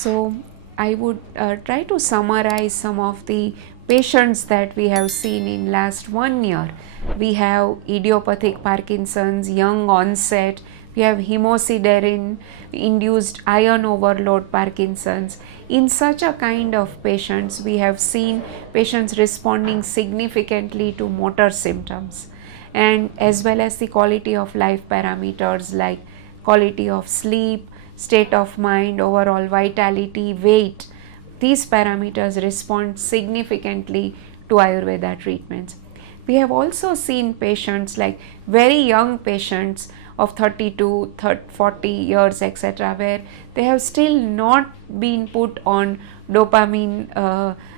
So I would try to summarize some of the patients that we have seen in last 1 year. We have idiopathic Parkinson's, young onset, we have hemosiderin-induced iron overload Parkinson's. In such a kind of patients, we have seen patients responding significantly to motor symptoms, and as well as the quality of life parameters like quality of sleep, state of mind, overall vitality, weight. These parameters respond significantly to Ayurveda treatments. We have also seen patients like very young patients of 30 to 40 years, etc., where they have still not been put on dopamine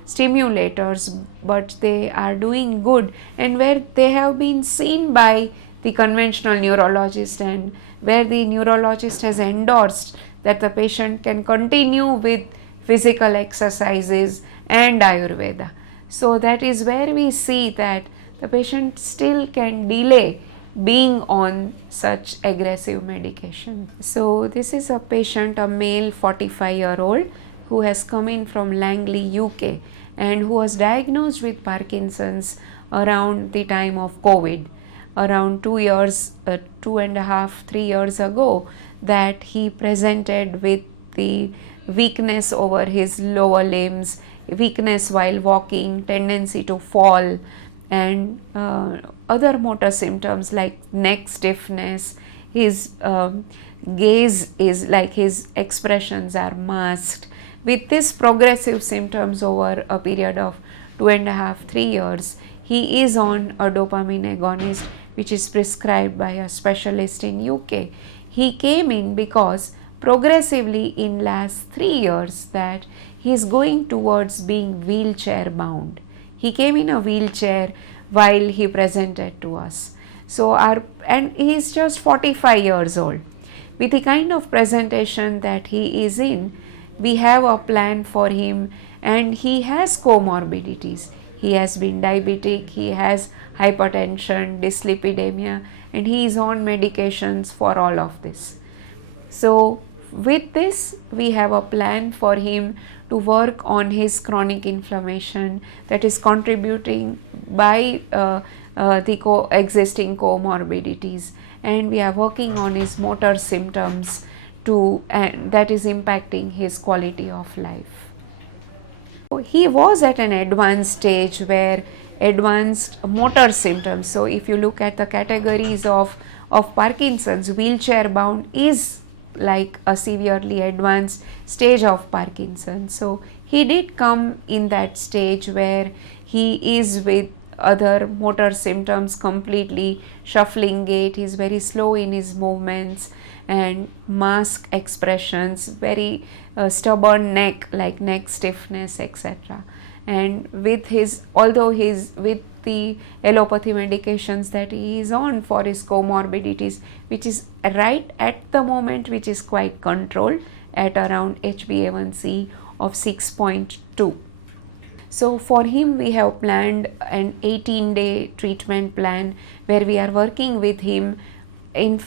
stimulators, but they are doing good, and where they have been seen by the conventional neurologist, and where the neurologist has endorsed that the patient can continue with physical exercises and Ayurveda. So that is where we see that the patient still can delay being on such aggressive medication. So this is a patient, a male 45-year-old who has come in from Langley, UK, and who was diagnosed with Parkinson's around the time of COVID, around 2 years, 2.5, 3 years ago, that he presented with the weakness over his lower limbs, weakness while walking, tendency to fall, and other motor symptoms like neck stiffness. His gaze is like his expressions are masked. With this progressive symptoms over a period of 2.5, 3 years, he is on a dopamine agonist which is prescribed by a specialist in UK. He came in because progressively in last 3 years that he is going towards being wheelchair bound. He came in a wheelchair while he presented to us. So and he is just 45 years old. With the kind of presentation that he is in, we have a plan for him, and he has comorbidities. He has been diabetic, he has hypertension, dyslipidemia, and he is on medications for all of this. So with this, we have a plan for him to work on his chronic inflammation that is contributing by the existing comorbidities, and we are working on his motor symptoms and that is impacting his quality of life. He was at an advanced stage where advanced motor symptoms. So if you look at the categories of Parkinson's, wheelchair bound is like a severely advanced stage of Parkinson's. So he did come in that stage where he is with other motor symptoms, completely shuffling gait, he is very slow in his movements, and mask expressions, very stubborn neck, like neck stiffness, etc. And with his, although he's with the allopathy medications that he is on for his comorbidities, which is right at the moment, which is quite controlled at around HbA1c of 6.2. So for him, we have planned an 18-day treatment plan where we are working with him in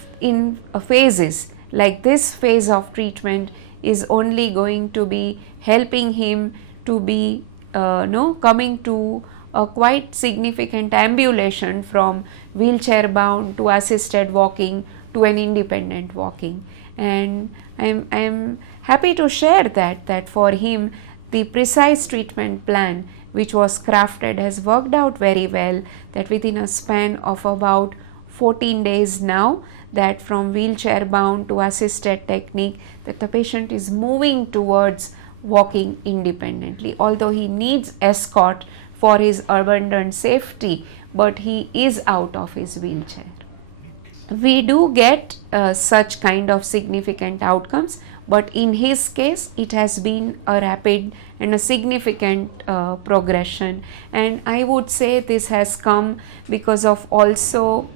phases. Like this phase of treatment is only going to be helping him to be coming to a quite significant ambulation from wheelchair bound to assisted walking to an independent walking. And I'm happy to share that for him, the precise treatment plan which was crafted has worked out very well, that within a span of about 14 days now, that from wheelchair bound to assisted technique, that the patient is moving towards walking independently, although he needs escort for his abundant safety, but he is out of his wheelchair. We do get such kind of significant outcomes, but in his case it has been a rapid and a significant progression, and I would say this has come because of also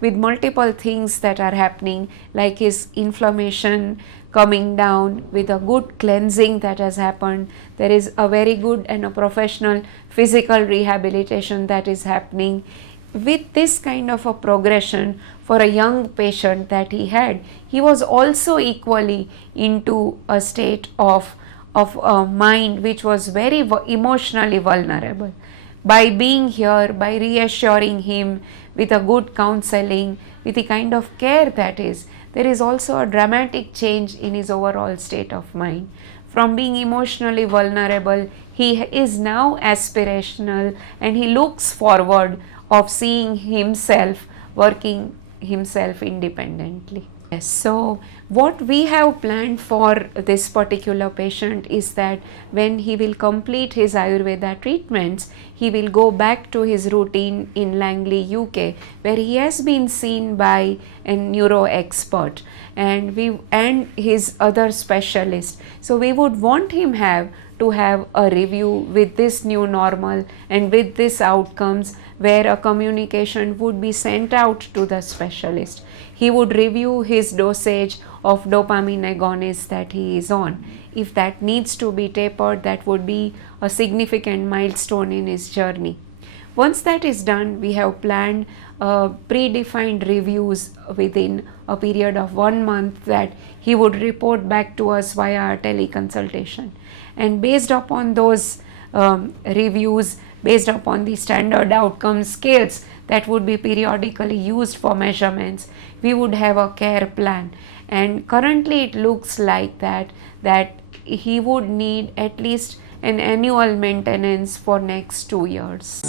with multiple things that are happening, like his inflammation coming down, with a good cleansing that has happened. There is a very good and a professional physical rehabilitation that is happening. with this kind of a progression for a young patient that he had, he was also equally into a state of mind which was very emotionally vulnerable. By being here, by reassuring him with a good counseling, with the kind of care that is, there is also a dramatic change in his overall state of mind. From being emotionally vulnerable, he is now aspirational, and he looks forward of seeing himself working himself independently. Yes, so what we have planned for this particular patient is that when he will complete his Ayurveda treatments, he will go back to his routine in Langley, UK, where he has been seen by a neuro expert and his other specialist. So we would want him to have a review with this new normal and with these outcomes, where a communication would be sent out to the specialist. He would review his dosage of dopamine agonist that he is on. If that needs to be tapered, that would be a significant milestone in his journey. Once that is done, we have planned predefined reviews within a period of 1 month that he would report back to us via teleconsultation. And based upon those reviews, based upon the standard outcome scales that would be periodically used for measurements, we would have a care plan. And currently it looks like that he would need at least an annual maintenance for next 2 years.